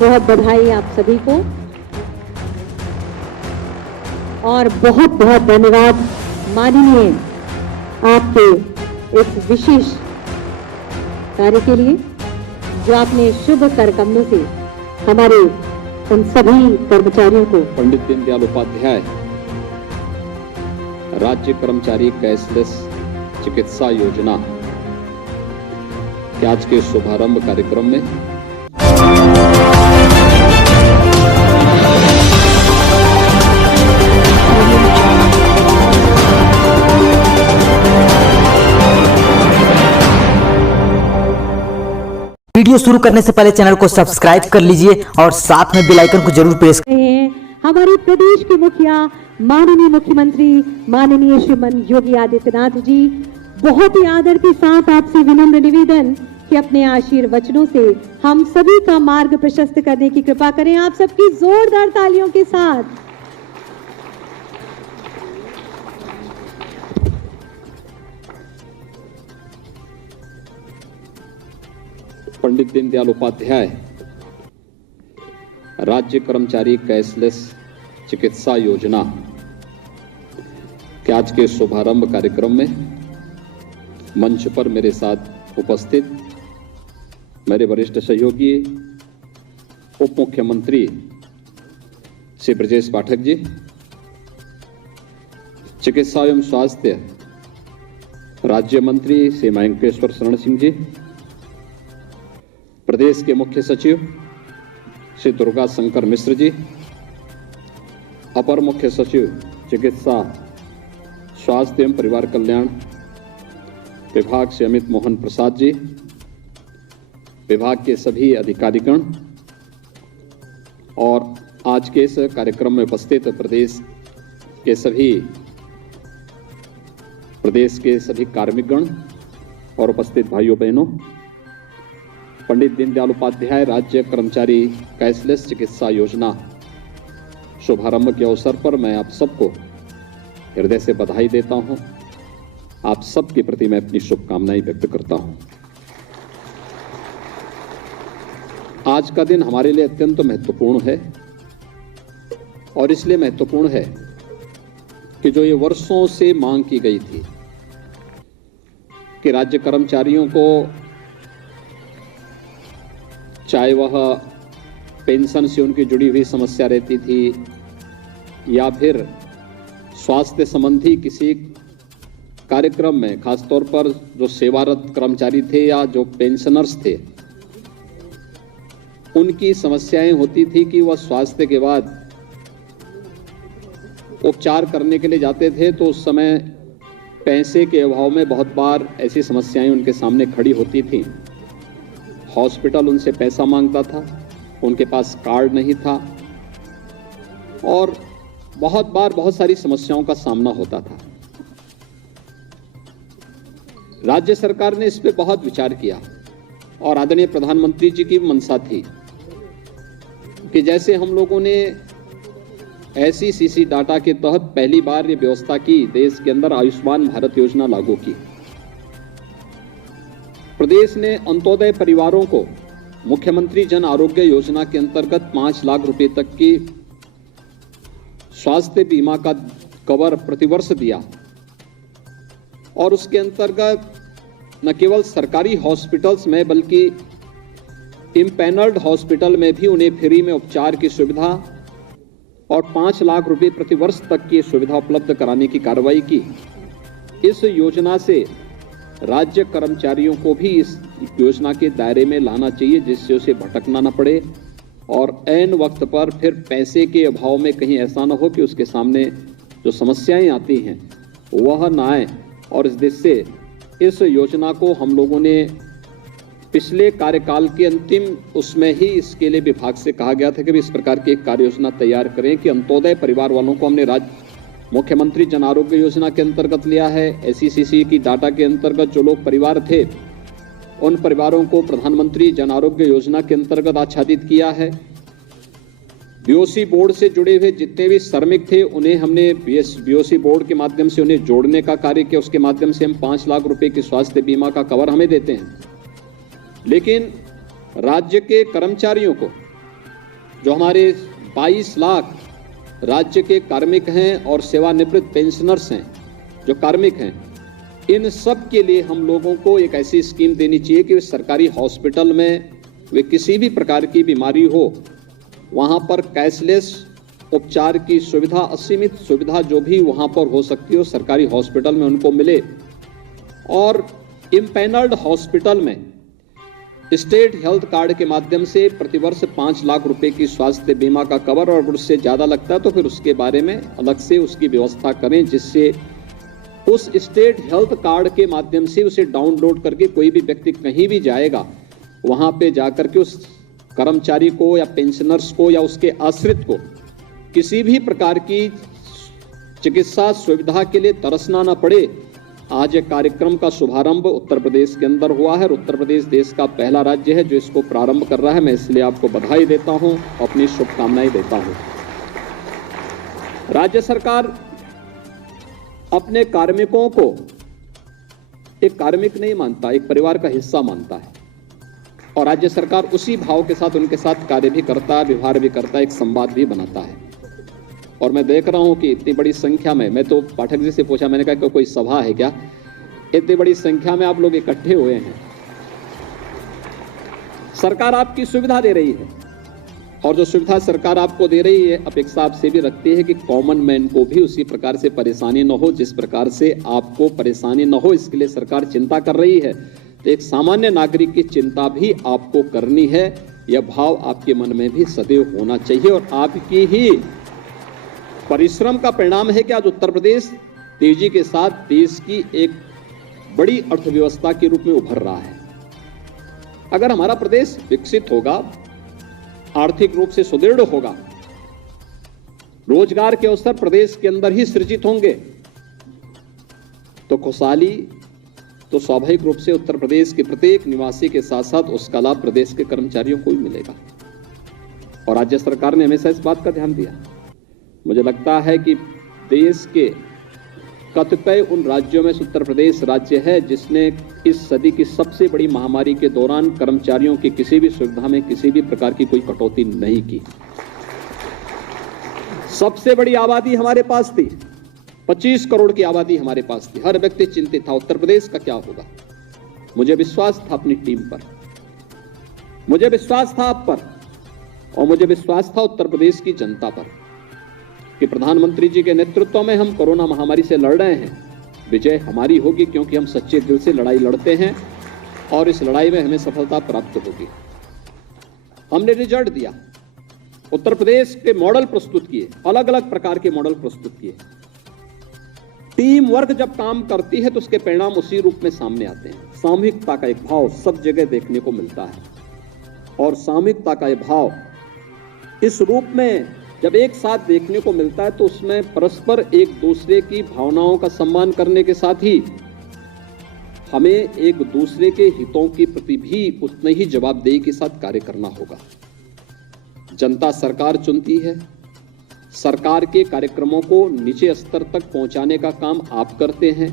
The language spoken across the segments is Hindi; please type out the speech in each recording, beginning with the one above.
बहुत बधाई आप सभी को और बहुत बहुत धन्यवाद माननीय आपके इस विशेष कार्य के लिए जो आपने शुभ कर कमलों से हमारे उन सभी कर्मचारियों को पंडित दीनदयाल उपाध्याय राज्य कर्मचारी कैशलेस चिकित्सा योजना के आज के शुभारंभ कार्यक्रम में वीडियो शुरू करने से पहले चैनल को सब्सक्राइब कर लीजिए और साथ में बेल आइकन को जरूर प्रेस हमारे प्रदेश के मुखिया माननीय मुख्यमंत्री माननीय श्रीमान योगी आदित्यनाथ जी, बहुत ही आदर के साथ आपसे विनम्र निवेदन कि अपने आशीर्वचनों से हम सभी का मार्ग प्रशस्त करने की कृपा करें। आप सबकी जोरदार तालियों के साथ पंडित दीनदयाल उपाध्याय राज्य कर्मचारी कैशलेस चिकित्सा योजना के आज के शुभारंभ कार्यक्रम में मंच पर मेरे साथ उपस्थित मेरे वरिष्ठ सहयोगी उप मुख्यमंत्री श्री ब्रजेश पाठक जी, चिकित्सा एवं स्वास्थ्य राज्य मंत्री श्री मयंकेश्वर शरण सिंह जी, प्रदेश के मुख्य सचिव श्री दुर्गा शंकर मिश्र जी, अपर मुख्य सचिव चिकित्सा स्वास्थ्य एवं परिवार कल्याण विभाग से अमित मोहन प्रसाद जी, विभाग के सभी अधिकारीगण और आज के इस कार्यक्रम में उपस्थित प्रदेश के सभी कार्मिकगण और उपस्थित भाइयों बहनों, पंडित दीनदयाल उपाध्याय राज्य कर्मचारी कैशलेस चिकित्सा योजना शुभारंभ के अवसर पर मैं आप सबको हृदय से बधाई देता हूं। आप सबके प्रति मैं अपनी शुभकामनाएं व्यक्त करता हूं। आज का दिन हमारे लिए अत्यंत महत्वपूर्ण है और इसलिए महत्वपूर्ण है कि जो ये वर्षों से मांग की गई थी कि राज्य कर्मचारियों को, चाहे वह पेंशन से उनकी जुड़ी हुई समस्या रहती थी या फिर स्वास्थ्य संबंधी किसी कार्यक्रम में, खासतौर पर जो सेवारत कर्मचारी थे या जो पेंशनर्स थे, उनकी समस्याएं होती थी कि वह स्वास्थ्य के बाद उपचार करने के लिए जाते थे तो उस समय पैसे के अभाव में बहुत बार ऐसी समस्याएं उनके सामने खड़ी होती थी। हॉस्पिटल उनसे पैसा मांगता था, उनके पास कार्ड नहीं था और बहुत बार बहुत सारी समस्याओं का सामना होता था। राज्य सरकार ने इस पे बहुत विचार किया और आदरणीय प्रधानमंत्री जी की मंशा थी कि जैसे हम लोगों ने SECC डाटा के तहत पहली बार ये व्यवस्था की, देश के अंदर आयुष्मान भारत योजना लागू की। प्रदेश ने अंत्योदय परिवारों को मुख्यमंत्री जन आरोग्य योजना के अंतर्गत 5 लाख रुपए तक की स्वास्थ्य बीमा का कवर प्रतिवर्ष दिया और उसके अंतर्गत न केवल सरकारी हॉस्पिटल्स में बल्कि इम्पैनल्ड हॉस्पिटल में भी उन्हें फ्री में उपचार की सुविधा और 5 लाख रुपए प्रतिवर्ष तक की सुविधा उपलब्ध कराने की कार्रवाई की। इस योजना से राज्य कर्मचारियों को भी इस योजना के दायरे में लाना चाहिए जिससे उसे भटकना न पड़े और ऐन वक्त पर फिर पैसे के अभाव में कहीं ऐसा न हो कि उसके सामने जो समस्याएं आती हैं वह न आए। और इस देश से इस योजना को हम लोगों ने पिछले कार्यकाल के अंतिम उसमें ही इसके लिए विभाग से कहा गया था कि इस प्रकार की एक कार्य योजना तैयार करें कि अंत्योदय परिवार वालों को हमने मुख्यमंत्री जन आरोग्य योजना के अंतर्गत लिया है। SECC की डाटा के अंतर्गत जो लोग परिवार थे उन परिवारों को प्रधानमंत्री जन आरोग्य योजना के अंतर्गत आच्छादित किया है। BOC बोर्ड से जुड़े हुए जितने भी श्रमिक थे उन्हें हमने BOC बोर्ड के माध्यम से उन्हें जोड़ने का कार्य किया। उसके माध्यम से हम 5 लाख रुपए की स्वास्थ्य बीमा का कवर हमें देते हैं। लेकिन राज्य के कर्मचारियों को जो हमारे 22 लाख राज्य के कार्मिक हैं और सेवानिवृत्त पेंशनर्स हैं जो कार्मिक हैं, इन सब के लिए हम लोगों को एक ऐसी स्कीम देनी चाहिए कि सरकारी हॉस्पिटल में वे किसी भी प्रकार की बीमारी हो, वहां पर कैशलेस उपचार की सुविधा, असीमित सुविधा जो भी वहां पर हो सकती हो सरकारी हॉस्पिटल में उनको मिले। और इम्पैनल्ड हॉस्पिटल में स्टेट हेल्थ कार्ड के माध्यम से प्रतिवर्ष 5 लाख रुपए की स्वास्थ्य बीमा का कवर, और अगर उससे ज्यादा लगता है तो फिर उसके बारे में अलग से उसकी व्यवस्था करें, जिससे उस स्टेट हेल्थ कार्ड के माध्यम से उसे डाउनलोड करके कोई भी व्यक्ति कहीं भी जाएगा, वहां पे जाकर के उस कर्मचारी को या पेंशनर्स को या उसके आश्रित को किसी भी प्रकार की चिकित्सा सुविधा के लिए तरसना न पड़े। आज एक कार्यक्रम का शुभारंभ उत्तर प्रदेश के अंदर हुआ है और उत्तर प्रदेश देश का पहला राज्य है जो इसको प्रारंभ कर रहा है। मैं इसलिए आपको बधाई देता हूं, अपनी शुभकामनाएं देता हूं। राज्य सरकार अपने कार्मिकों को एक कार्मिक नहीं मानता, एक परिवार का हिस्सा मानता है, और राज्य सरकार उसी भाव के साथ उनके साथ कार्य भी करता है, व्यवहार भी करता है, एक संवाद भी बनाता है। और मैं देख रहा हूं कि इतनी बड़ी संख्या में, मैं तो पाठक जी से पूछा, मैंने कहा कि कोई सभा है क्या, इतनी बड़ी संख्या में आप लोग इकट्ठे हुए हैं। सरकार आपकी सुविधा दे रही है, और जो सुविधा सरकार आपको दे रही है अपेक्षा आपसे भी रखती है कि कॉमन मैन को भी उसी प्रकार से परेशानी न हो जिस प्रकार से आपको परेशानी न हो, इसके लिए सरकार चिंता कर रही है। तो एक सामान्य नागरिक की चिंता भी आपको करनी है, यह भाव आपके मन में भी सदैव होना चाहिए। और आपकी ही परिश्रम का परिणाम है कि आज उत्तर प्रदेश तेजी के साथ देश की एक बड़ी अर्थव्यवस्था के रूप में उभर रहा है। अगर हमारा प्रदेश विकसित होगा, आर्थिक रूप से सुदृढ़ होगा, रोजगार के अवसर प्रदेश के अंदर ही सृजित होंगे, तो खुशहाली तो स्वाभाविक रूप से उत्तर प्रदेश के प्रत्येक निवासी के साथ साथ उसका लाभ प्रदेश के कर्मचारियों को भी मिलेगा। और राज्य सरकार ने हमेशा इस बात का ध्यान दिया। मुझे लगता है कि देश के कतिपय उन राज्यों में उत्तर प्रदेश राज्य है जिसने इस सदी की सबसे बड़ी महामारी के दौरान कर्मचारियों की किसी भी सुविधा में किसी भी प्रकार की कोई कटौती नहीं की। सबसे बड़ी आबादी हमारे पास थी, 25 करोड़ की आबादी हमारे पास थी। हर व्यक्ति चिंतित था उत्तर प्रदेश का क्या होगा। मुझे विश्वास था अपनी टीम पर, मुझे विश्वास था आप पर, और मुझे विश्वास था उत्तर प्रदेश की जनता पर कि प्रधानमंत्री जी के नेतृत्व में हम कोरोना महामारी से लड़ रहे हैं। विजय हमारी होगी क्योंकि हम सच्चे दिल से लड़ाई लड़ते हैं और इस लड़ाई में हमें सफलता प्राप्त होगी। हमने रिजल्ट दिया, उत्तर प्रदेश के मॉडल प्रस्तुत किए, अलग अलग प्रकार के मॉडल प्रस्तुत किए। टीम वर्क जब काम करती है तो उसके परिणाम उसी रूप में सामने आते हैं। सामूहिकता का एक भाव सब जगह देखने को मिलता है, और सामूहिकता का एक भाव इस रूप में जब एक साथ देखने को मिलता है तो उसमें परस्पर एक दूसरे की भावनाओं का सम्मान करने के साथ ही हमें एक दूसरे के हितों के प्रति भी उतने ही जवाबदेही के साथ कार्य करना होगा। जनता सरकार चुनती है, सरकार के कार्यक्रमों को नीचे स्तर तक पहुंचाने का काम आप करते हैं।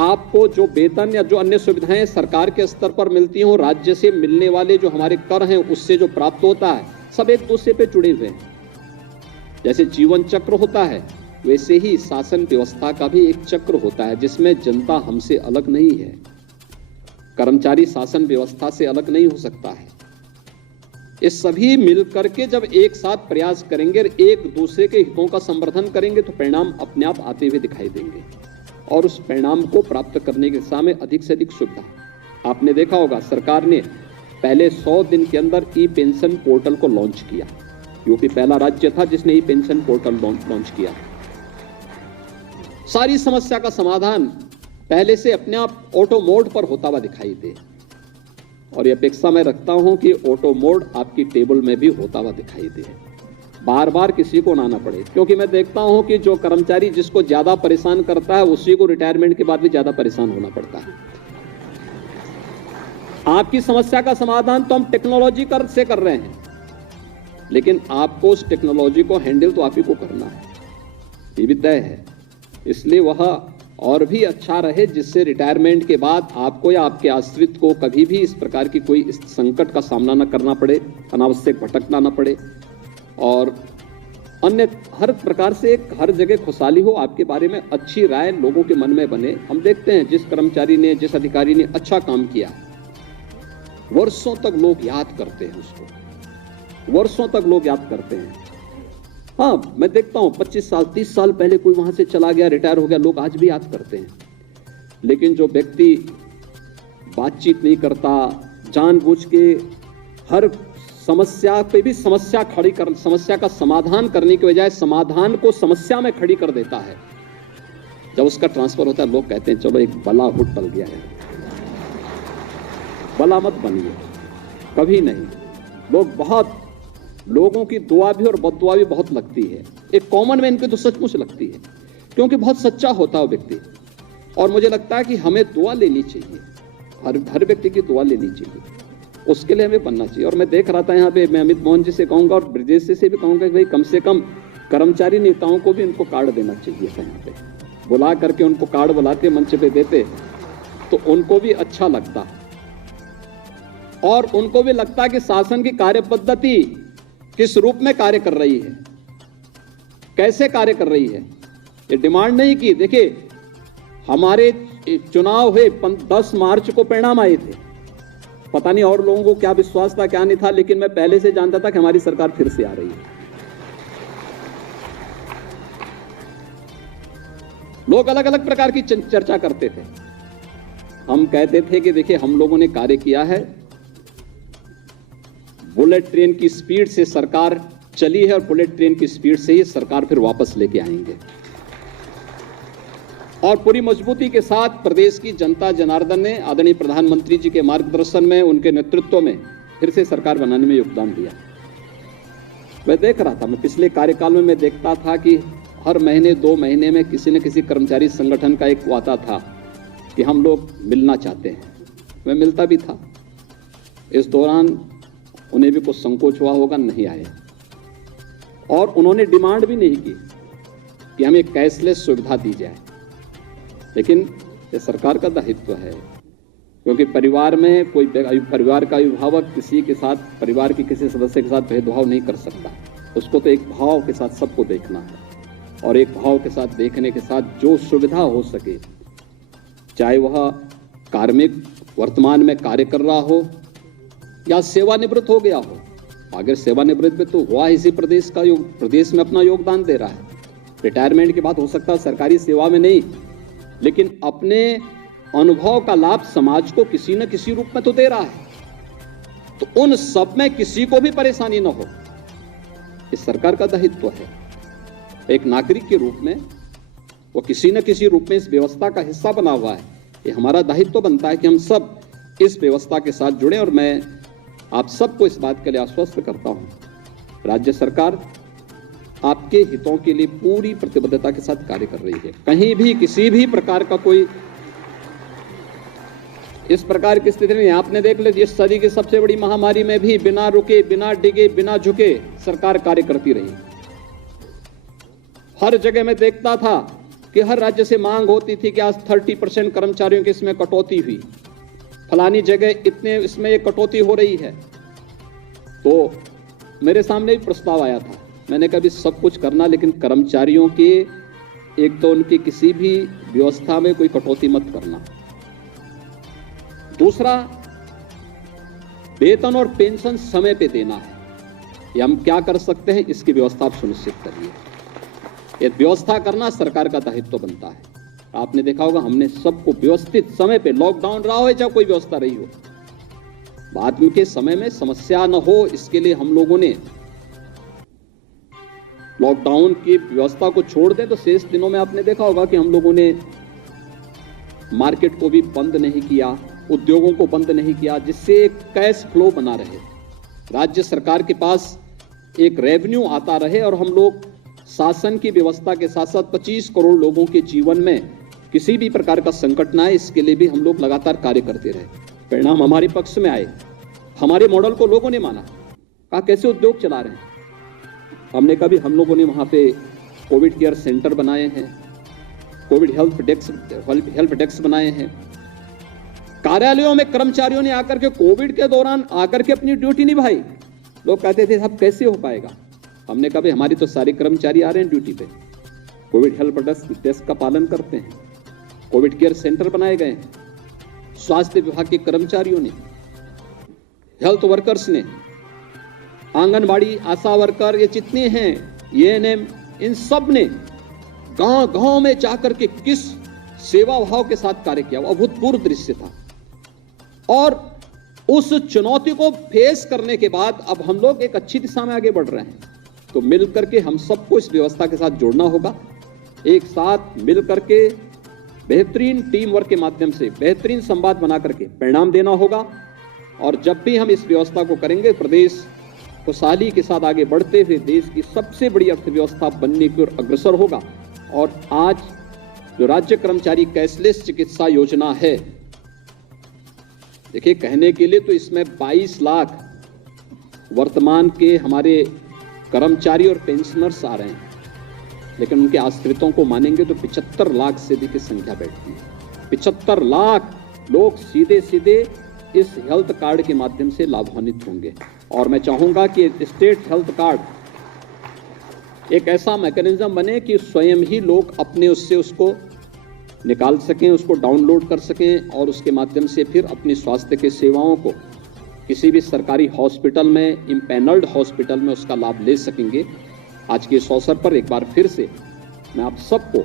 आपको जो वेतन या जो अन्य सुविधाएं सरकार के स्तर पर मिलती हों, राज्य से मिलने वाले जो हमारे कर हैं उससे जो प्राप्त होता है, सब एक दूसरे पे जुड़े हुए हैं। जैसे जीवन चक्र होता है वैसे ही शासन व्यवस्था का भी एक चक्र होता है जिसमें जनता हमसे अलग नहीं है, कर्मचारी शासन व्यवस्था से अलग नहीं हो सकता है। ये सभी मिलकर के जब एक साथ प्रयास करेंगे, एक दूसरे के हितों का संवर्धन करेंगे तो परिणाम अपने आप आते हुए दिखाई देंगे, और उस परिणाम को प्राप्त करने की दिशा में अधिक से अधिक सुविधा। आपने देखा होगा सरकार ने पहले 100 दिन के अंदर ई पेंशन पोर्टल को लॉन्च किया। यूपी पहला राज्य था जिसने ई पेंशन पोर्टल लॉन्च किया। सारी समस्या का समाधान पहले से अपने आप ऑटो मोड पर होता हुआ दिखाई दे, और यह अपेक्षा मैं रखता हूं कि ऑटो मोड आपकी टेबल में भी होता हुआ दिखाई दे, बार बार किसी को ना आना पड़े। क्योंकि मैं देखता हूं कि जो कर्मचारी जिसको ज्यादा परेशान करता है उसी को रिटायरमेंट के बाद भी ज्यादा परेशान होना पड़ता है। आपकी समस्या का समाधान तो हम टेक्नोलॉजी से कर रहे हैं, लेकिन आपको उस टेक्नोलॉजी को हैंडल तो आप ही को करना है, ये भी तय है। इसलिए वह और भी अच्छा रहे, जिससे रिटायरमेंट के बाद आपको या आपके आश्रित को कभी भी इस प्रकार की कोई इस संकट का सामना न करना पड़े, अनावश्यक भटकना न पड़े, और अन्य हर प्रकार से हर जगह खुशहाली हो, आपके बारे में अच्छी राय लोगों के मन में बने। हम देखते हैं जिस कर्मचारी ने, जिस अधिकारी ने अच्छा काम किया, वर्षों तक लोग याद करते हैं उसको, वर्षों तक लोग याद करते हैं। हाँ, मैं देखता हूं 25 साल 30 साल पहले कोई वहां से चला गया, रिटायर हो गया, लोग आज भी याद करते हैं। लेकिन जो व्यक्ति बातचीत नहीं करता, जानबूझ के हर समस्या पे भी समस्या का समाधान करने के बजाय समाधान को समस्या में खड़ी कर देता है, जब उसका ट्रांसफर होता है लोग कहते हैं चलो एक बला हुट टल गया है। बला मत बनिए, कभी नहीं। लोगों की दुआ भी और बददुआ भी बहुत लगती है। एक कॉमन मैन की तो सचमुच लगती है, क्योंकि बहुत सच्चा होता है व्यक्ति। और मुझे लगता है कि हमें दुआ लेनी चाहिए, हर व्यक्ति की दुआ लेनी चाहिए, उसके लिए हमें बनना चाहिए। और मैं देख रहा था यहाँ पे, मैं अमित मोहन जी से कहूंगा और ब्रजेश से भी कहूंगा कि भाई कम से कम कर्मचारी नेताओं को भी उनको कार्ड देना चाहिए था। यहाँ पे बुला करके उनको कार्ड बुलाते, मंच पे देते, तो उनको भी अच्छा लगता और उनको भी लगता कि शासन की कार्य पद्धति किस रूप में कार्य कर रही है, कैसे कार्य कर रही है। ये डिमांड नहीं की। देखिए, हमारे चुनाव हुए 10 मार्च को परिणाम आए थे, पता नहीं और लोगों को क्या विश्वास था क्या नहीं था, लेकिन मैं पहले से जानता था कि हमारी सरकार फिर से आ रही है। लोग अलग अलग प्रकार की चर्चा करते थे। हम कहते थे कि देखिए, हम लोगों ने कार्य किया है, बुलेट ट्रेन की स्पीड से सरकार चली है और बुलेट ट्रेन की स्पीड से ही सरकार फिर वापस लेके आएंगे। और पूरी मजबूती के साथ प्रदेश की जनता जनार्दन ने आदरणीय प्रधानमंत्री जी के मार्गदर्शन में, उनके नेतृत्व में फिर से सरकार बनाने में योगदान दिया। मैं देख रहा था, मैं पिछले कार्यकाल में मैं देखता था कि हर महीने 2 महीने में किसी न किसी कर्मचारी संगठन का एक वादा था कि हम लोग मिलना चाहते हैं। मैं मिलता भी था। इस दौरान उन्हें भी कुछ संकोच हुआ होगा, नहीं आए। और उन्होंने डिमांड भी नहीं की कि हमें कैशलेस सुविधा दी जाए, लेकिन ये सरकार का दायित्व है, क्योंकि परिवार में कोई परिवार का अभिभावक किसी के साथ, परिवार के किसी सदस्य के साथ भेदभाव नहीं कर सकता। उसको तो एक भाव के साथ सबको देखना है, और एक भाव के साथ देखने के साथ जो सुविधा हो सके, चाहे वह कार्मिक वर्तमान में कार्य कर रहा हो या सेवानिवृत्त हो गया हो। अगर सेवानिवृत्त भी तो हुआ इसी प्रदेश में अपना योगदान दे रहा है। रिटायरमेंट के बाद हो सकता है सरकारी सेवा में नहीं, लेकिन अपने अनुभव का लाभ समाज को किसी न किसी रूप में तो दे रहा है। तो उन सब में किसी को भी परेशानी न हो, इस सरकार का दायित्व है। एक नागरिक के रूप में वो किसी न किसी रूप में इस व्यवस्था का हिस्सा बना हुआ है। ये हमारा दायित्व बनता है कि हम सब इस व्यवस्था के साथ जुड़े। और मैं आप सबको इस बात के लिए आश्वस्त करता हूं, राज्य सरकार आपके हितों के लिए पूरी प्रतिबद्धता के साथ कार्य कर रही है। कहीं भी किसी भी प्रकार का कोई इस प्रकार की स्थिति में, आपने देख लिया, इस सदी की सबसे बड़ी महामारी में भी बिना रुके, बिना डिगे, बिना झुके सरकार कार्य करती रही। हर जगह मैं देखता था कि हर राज्य से मांग होती थी कि आज 30% कर्मचारियों की इसमें कटौती हुई, फलानी जगह इतने इसमें ये कटौती हो रही है। तो मेरे सामने भी प्रस्ताव आया था, मैंने कहा भी सब कुछ करना, लेकिन कर्मचारियों के एक तो उनकी किसी भी व्यवस्था में कोई कटौती मत करना। दूसरा, वेतन और पेंशन समय पे देना है। ये हम क्या कर सकते हैं, इसकी व्यवस्था आप सुनिश्चित करिए। ये व्यवस्था करना सरकार का दायित्व बनता है। आपने देखा होगा, हमने सबको व्यवस्थित समय पे, लॉकडाउन रहा हो या कोई व्यवस्था रही हो, बाद के समय में समस्या न हो, इसके लिए हम लोगों ने लॉकडाउन की व्यवस्था को छोड़ दें तो शेष दिनों में आपने देखा होगा कि हम लोगों ने मार्केट को भी बंद नहीं किया, उद्योगों को बंद नहीं किया, जिससे एक कैश फ्लो बना रहे, राज्य सरकार के पास एक रेवेन्यू आता रहे और हम लोग शासन की व्यवस्था के साथ साथ 25 करोड़ लोगों के जीवन में किसी भी प्रकार का संकट ना आए, इसके लिए भी हम लोग लगातार कार्य करते रहे। परिणाम हमारे पक्ष में आए। हमारे मॉडल को लोगों ने माना, कहा कैसे उद्योग चला रहे हैं। हमने कहा भी हम लोगों ने वहां पे कोविड केयर सेंटर बनाए हैं, कोविड हेल्प डेस्क बनाए हैं। कार्यालयों में कर्मचारियों ने आकर के कोविड के दौरान आकर के अपनी ड्यूटी निभाई। लोग कहते थे साहब कैसे हो पाएगा, हमने कहा हमारी तो सारे कर्मचारी आ रहे हैं ड्यूटी पे, कोविड हेल्प डेस्क का पालन करते हैं, कोविड केयर सेंटर बनाए गए हैं, स्वास्थ्य विभाग के कर्मचारियों ने, हेल्थ वर्कर्स ने, आंगनबाड़ी आशा वर्कर, ये जितने हैं एएनएम, इन सब ने गांव गांव में जाकर के किस सेवा भाव के साथ कार्य किया, वो अभूतपूर्व दृश्य था। और उस चुनौती को फेस करने के बाद अब हम लोग एक अच्छी दिशा में आगे बढ़ रहे हैं। तो मिलकर के हम सबको इस व्यवस्था के साथ जोड़ना होगा, एक साथ मिलकर के बेहतरीन टीम वर्क के माध्यम से बेहतरीन संवाद बना करके परिणाम देना होगा। और जब भी हम इस व्यवस्था को करेंगे, प्रदेश खुशहाली के साथ आगे बढ़ते हुए देश की सबसे बड़ी अर्थव्यवस्था बनने की ओर अग्रसर होगा। और आज जो राज्य कर्मचारी कैशलेस चिकित्सा योजना है, देखिए कहने के लिए तो इसमें 22 लाख वर्तमान के हमारे कर्मचारी और पेंशनर्स आ रहे हैं, लेकिन उनके आश्रितों को मानेंगे तो 75 लाख से अधिक की संख्या बैठती है। 75 लाख लोग सीधे सीधे इस हेल्थ कार्ड के माध्यम से लाभान्वित होंगे। और मैं चाहूंगा कि स्टेट हेल्थ कार्ड एक ऐसा मैकेनिज्म बने कि स्वयं ही लोग अपने उससे उसको निकाल सकें, उसको डाउनलोड कर सकें और उसके माध्यम से फिर अपनी स्वास्थ्य के सेवाओं को किसी भी सरकारी हॉस्पिटल में, इम्पैनल्ड हॉस्पिटल में उसका लाभ ले सकेंगे। आज के इस अवसर पर एक बार फिर से मैं आप सबको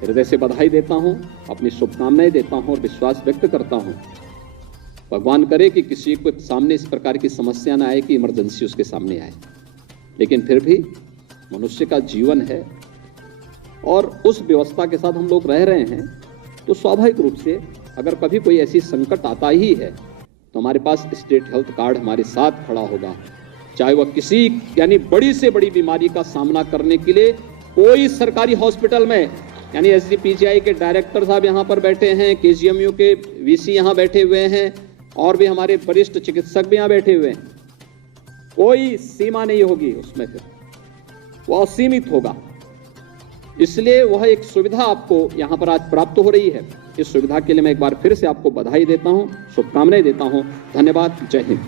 हृदय से बधाई देता हूं, अपनी शुभकामनाएं देता हूं और विश्वास व्यक्त करता हूं। भगवान करे कि किसी को सामने इस प्रकार की समस्या ना आए कि इमरजेंसी उसके सामने आए, लेकिन फिर भी मनुष्य का जीवन है और उस व्यवस्था के साथ हम लोग रह रहे हैं, तो स्वाभाविक रूप से अगर कभी कोई ऐसी संकट आता ही है तो हमारे पास स्टेट हेल्थ कार्ड हमारे साथ खड़ा होगा। चाहे वह किसी यानी बड़ी से बड़ी बीमारी का सामना करने के लिए कोई सरकारी हॉस्पिटल में, यानी एसजीपीजीआई के डायरेक्टर साहब यहाँ पर बैठे हैं, केजीएमयू के वीसी यहाँ बैठे हुए हैं और भी हमारे वरिष्ठ चिकित्सक भी यहाँ बैठे हुए हैं, कोई सीमा नहीं होगी उसमें, फिर वह असीमित होगा। इसलिए वह एक सुविधा आपको यहाँ पर आज प्राप्त हो रही है। इस सुविधा के लिए मैं एक बार फिर से आपको बधाई देता हूँ, शुभकामनाएं देता हूँ। धन्यवाद। जय हिंद।